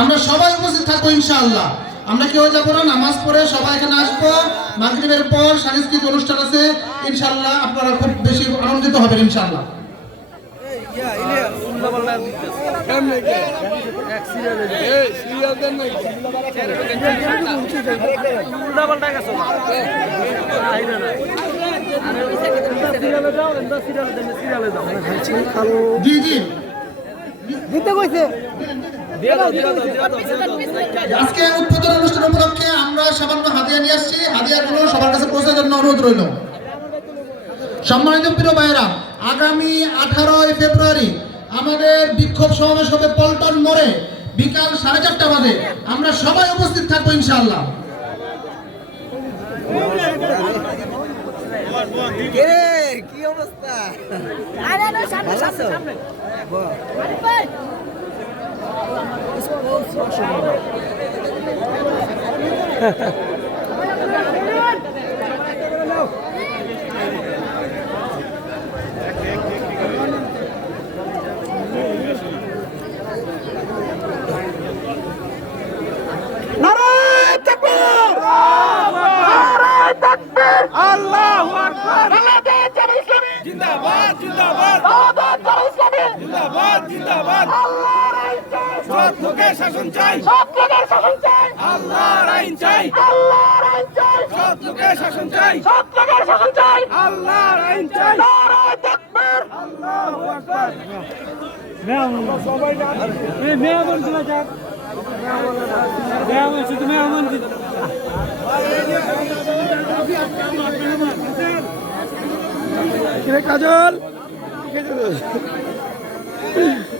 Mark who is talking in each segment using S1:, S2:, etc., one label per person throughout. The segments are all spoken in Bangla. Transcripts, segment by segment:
S1: আমরা সবাই উপস্থিত থাকব ইনশাআল্লাহ আমরা কেউ যাব না নামাজ পড়ে সবাই এখানে আসব মাগরিবের পর সাংস্কৃতিক অনুষ্ঠান আছে ইনশাআল্লাহ আপনারা খুব বেশি আনন্দিত হবেন ইনশাআল্লাহ জি জি
S2: দিতে কইছে
S1: আজকে উদ্বোধন অনুষ্ঠান উপলক্ষে আমরা সামান্য হাদিয়া নিয়ে আসছি। হাদিয়াগুলো সবার কাছে পৌঁছার জন্য অনুরোধ রইল। সম্মানিত প্রিয় ভাইয়েরা আগামী আঠারোই ফেব্রুয়ারি আমাদের বিক্ষোভ সমাবেশ হবে পল্টন মোড়ে বিকাল সাড়ে চারটা বাজে। আমরা সবাই উপস্থিত থাকব ইনশাআল্লাহ।
S2: কি? অবস্থা?
S3: আরে না
S4: লোকের শাসন চাই। আল্লাহর আইন চাই। লোকের শাসন চাই। আল্লাহর আইন চাই। আল্লাহু আকবার।
S2: কিরে কাজল কাজল মিষ্টি খেতে কাজল মিষ্টি খেতেছে মিষ্টি ইসলামের বলো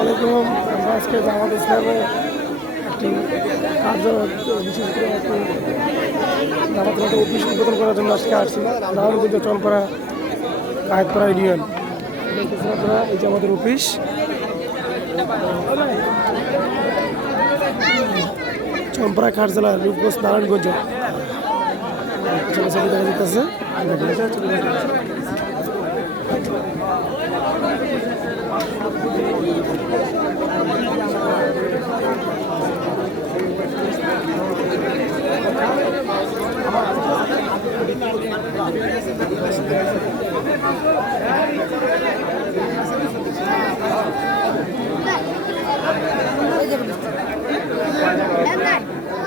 S2: আলাইকুম। আমরা আজকে জামাত একটি কার্য বিশেষ করে জামাত ইসলামের অফিস উদ্বোধন করার জন্য আজকে আসছি। নারায়ণগঞ্জ চলপাড়া, কায়েতপাড়া ইউনিয়ন। আপনারা, এই যে আমাদের অফিস। চম্পাড়া কার্যালয়, রূপগঞ্জ, নারায়ণগঞ্জ। ছবি দেখা যেতেছে Yeah.